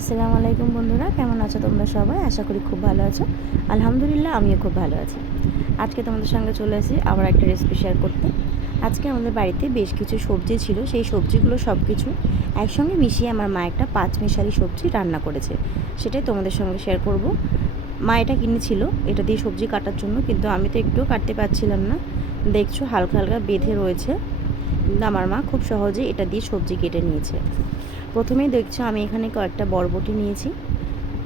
আসসালামু আলাইকুম বন্ধুরা, কেমন আছো তোমরা সবাই? আশা করি খুব ভালো আছো। আলহামদুলিল্লাহ, আমিও খুব ভালো আছি। আজকে তোমাদের সঙ্গে চলে আসি আবার একটা রেসিপি শেয়ার করতে। আজকে আমাদের বাড়িতে বেশ কিছু সবজি ছিল, সেই সবজিগুলো সব কিছু একসঙ্গে মিশিয়ে আমার মা একটা পাঁচ মিশালি সবজি রান্না করেছে। সেটাই তোমাদের সঙ্গে শেয়ার করব। মা এটা কিনেছিল, এটা দিয়ে সবজি কাটার জন্য, কিন্তু আমি তো একটুও কাটতে পারছিলাম না। দেখছ, হালকা হালকা বেঁধে রয়েছে। কিন্তু আমার মা খুব সহজে এটা দিয়ে সবজি কেটে নিয়েছে। প্রথমেই দেখছ আমি এখানে কয়েকটা বরবটি নিয়েছি।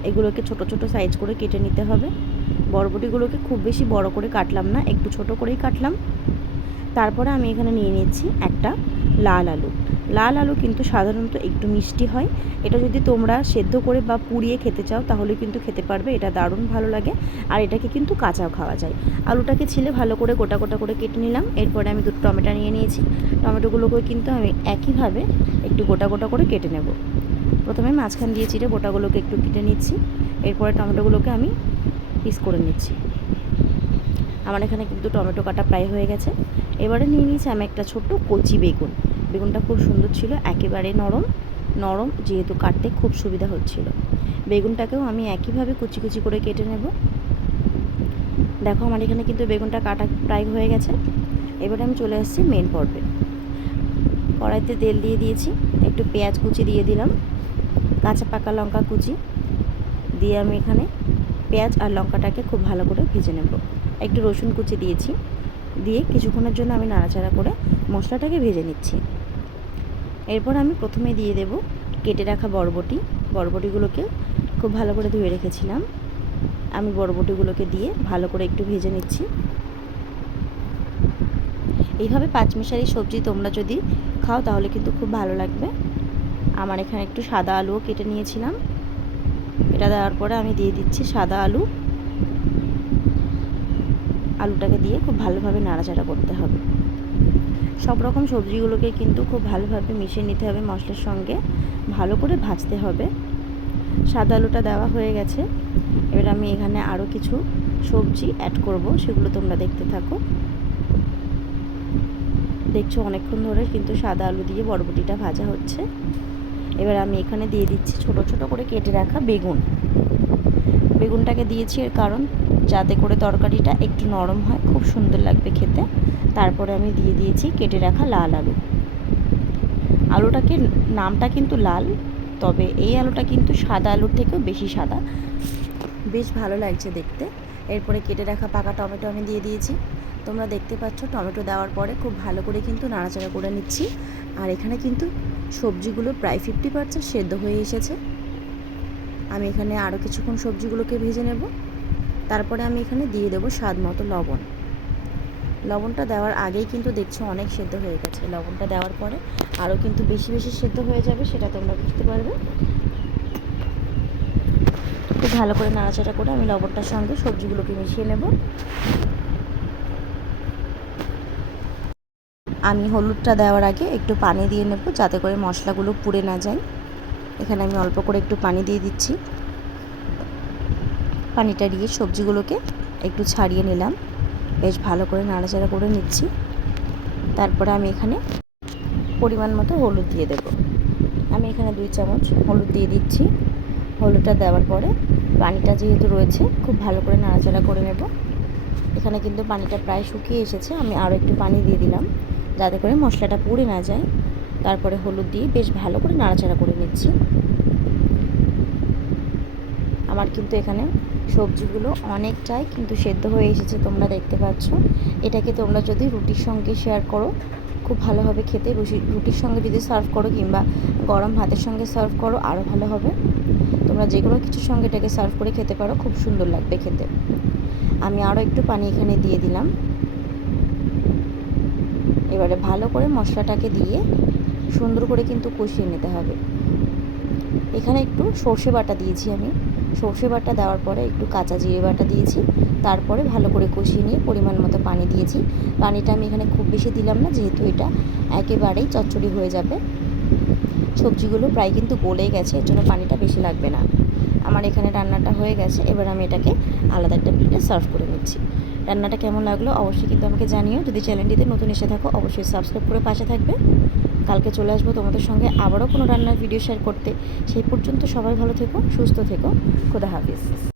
এগুলোকে ছোট ছোট সাইজ করে কেটে নিতে হবে। বরবটিগুলোকে খুব বেশি বড় করে কাটলাম না, একটু ছোট করেই কাটলাম। তারপরে আমি এখানে নিয়ে নিচ্ছি একটা লাল আলু। লাল আলু কিন্তু সাধারণত একটু মিষ্টি হয়। এটা যদি তোমরা সেদ্ধ করে বা পুড়িয়ে খেতে চাও, তাহলে কিন্তু খেতে পারবে, এটা দারুণ ভালো লাগে। আর এটাকে কিন্তু কাঁচাও খাওয়া যায়। আলুটাকে ছিলে ভালো করে গোটা গোটা করে কেটে নিলাম। এরপরে আমি দুটো টমেটো নিয়ে নিয়েছি। টমেটোগুলোকেও কিন্তু আমি একইভাবে একটু গোটা গোটা করে কেটে নেব। প্রথমে মাঝখান দিয়ে চিড়ে গোটাগুলোকে একটু কেটে নিচ্ছি। এরপরে টমেটোগুলোকে আমি পিস করে নিচ্ছি। আমার এখানে কিন্তু টমেটো কাটা প্রায় হয়ে গেছে। এবারে নিয়ে নিয়েছি আমি একটা ছোট্ট কচি বেগুন। বেগুনটা খুব সুন্দর ছিল, একেবারে নরম নরম যেহেতু কাটতে খুব সুবিধা হচ্ছিল। বেগুনটাকেও আমি একইভাবে কুচি কুচি করে কেটে নেব। দেখো আমার এখানে কিন্তু বেগুনটা কাটা প্রায় হয়ে গেছে। এবারে আমি চলে আসছি মেন পর্বে। কড়াইতে তেল দিয়ে দিয়েছি, একটু পেঁয়াজ কুচি দিয়ে দিলাম, কাঁচা পাকা লঙ্কা কুচি দিয়ে আমি এখানে পেঁয়াজ আর লঙ্কাটাকে খুব ভালো করে ভেজে নেব। একটু রসুন কুচি দিয়েছি, দিয়ে কিছুক্ষণের জন্য আমি নাড়াচাড়া করে মশলাটাকে ভেজে নিচ্ছি। এরপর আমি প্রথমে দিয়ে দেব কেটে রাখা বরবটি। বরবটিগুলোকে খুব ভালো করে ধুয়ে রেখেছিলাম। আমি বরবটিগুলোকে দিয়ে ভালো করে একটু ভেজে নিচ্ছি। এইভাবে পাঁচমিশালি সবজি তোমরা যদি খাও তাহলে কিন্তু খুব ভালো লাগবে। আমার এখানে একটু সাদা আলুও কেটে নিয়েছিলাম। এটা দেওয়ার পরে আমি দিয়ে দিচ্ছি সাদা আলু। আলুটাকে দিয়ে খুব ভালোভাবে নাড়াচাড়া করতে হবে। সব রকম সবজিগুলোকে কিন্তু খুব ভালোভাবে মিশিয়ে নিতে হবে মশলার সঙ্গে। ভালো করে ভাজতে হবে। সাদা আলুটা দেওয়া হয়ে গেছে। এবার আমি এখানে আরও কিছু সবজি অ্যাড করব, সেগুলো তোমরা দেখতে থাকো। দেখছ অনেকক্ষণ ধরে কিন্তু সাদা আলু দিয়ে বরবটিটা ভাজা হচ্ছে। এবার আমি এখানে দিয়ে দিচ্ছি ছোট ছোট করে কেটে রাখা বেগুন। বেগুনটাকে দিয়েছি এর কারণ, যাতে করে তরকারিটা একটু নরম হয়, খুব সুন্দর লাগবে খেতে। তারপরে আমি দিয়ে দিয়েছি কেটে রাখা লাল আলু। আলুটাকে নামটা কিন্তু লাল, তবে এই আলুটা কিন্তু সাদা আলুর থেকেও বেশি সাদা। বেশ ভালো লাগছে দেখতে। এরপরে কেটে রাখা পাকা টমেটো আমি দিয়ে দিয়েছি। তোমরা দেখতে পাচ্ছ, টমেটো দেওয়ার পরে খুব ভালো করে কিন্তু নাড়াচাড়া করে নিচ্ছি। আর এখানে কিন্তু সবজিগুলো প্রায় ফিফটি পার্সেন্ট সেদ্ধ হয়ে এসেছে। আমি এখানে আরও কিছুক্ষণ সবজিগুলোকে ভেজে নেব। তারপরে আমি এখানে দিয়ে দেবো স্বাদ মতো লবণ। লবণটা দেওয়ার আগেই কিন্তু দেখছ অনেক সেদ্ধ হয়ে গেছে। লবণটা দেওয়ার পরে আরও কিন্তু বেশি বেশি সেদ্ধ হয়ে যাবে, সেটা তোমরা বুঝতে পারবে। খুব ভালো করে নাড়াচাড়া করে আমি লবণটার সঙ্গে সবজিগুলোকে মিশিয়ে নেব। আমি হলুদটা দেওয়ার আগে একটু পানি দিয়ে নেব যাতে করে মশলাগুলো পুড়ে না যায়। এখানে আমি অল্প করে একটু পানি দিয়ে দিচ্ছি। পানিটা দিয়ে সবজিগুলোকে একটু ছাড়িয়ে নিলাম। বেশ ভালো করে নাড়াচাড়া করে নিচ্ছি। তারপরে আমি এখানে পরিমাণ মতো হলুদ দিয়ে দেব। আমি এখানে দুই চামচ হলুদ দিয়ে দিচ্ছি। হলুদটা দেওয়ার পরে পানিটা যেহেতু রয়েছে, খুব ভালো করে নাড়াচাড়া করে নেব। এখানে কিন্তু পানিটা প্রায় শুকিয়ে এসেছে। আমি আরও একটু পানি দিয়ে দিলাম, যাতে করে মশলাটা পুড়ে না যায়। তারপরে হলুদ দিয়ে বেশ ভালো করে নাড়াচাড়া করে নিচ্ছি। আমার কিন্তু এখানে সবজিগুলো অনেকটাই কিন্তু সেদ্ধ হয়ে এসেছে, তোমরা দেখতে পাচ্ছ। এটাকে তোমরা যদি রুটির সঙ্গে শেয়ার করো, খুব ভালোভাবে খেতে রুটির সঙ্গে যদি সার্ভ করো কিংবা গরম ভাতের সঙ্গে সার্ভ করো, আরও ভালো হবে। তোমরা যে কোনো কিছুর সঙ্গে এটাকে সার্ভ করে খেতে পারো, খুব সুন্দর লাগবে খেতে। আমি আরও একটু পানি এখানে দিয়ে দিলাম। এবারে ভালো করে মশলাটাকে দিয়ে সুন্দর করে কিন্তু কষিয়ে নিতে হবে। এখানে একটু সর্ষে বাটা দিয়েছি আমি। সর্ষে বাটা দেওয়ার পরে একটু কাঁচা জিরে বাটা দিয়েছি। তারপরে ভালো করে কষিয়ে নিয়ে পরিমাণ মতো পানি দিয়েছি। পানিটা আমি এখানে খুব বেশি দিলাম না, যেহেতু এটা একেবারেই চচ্চড়ি হয়ে যাবে। সবজিগুলো প্রায় কিন্তু গলে গেছে, এর জন্য পানিটা বেশি লাগবে না। আমার এখানে রান্নাটা হয়ে গেছে, এবার আমি এটাকে আলাদা একটা প্লেটে সার্ভ করে নিচ্ছি। রান্নাটা কেমন লাগল অবশ্যই কিন্তু আমাকে জানিও। যদি চ্যানেলটিতে নতুন এসে থাকো, অবশ্যই সাবস্ক্রাইব করে পাশে থাকবে। কালকে চলে আসব তোমাদের সঙ্গে আবারও কোনো রান্নার ভিডিও শেয়ার করতে। সেই পর্যন্ত সবাই ভালো থেকো, সুস্থ থেকো। খোদা হাফিজ।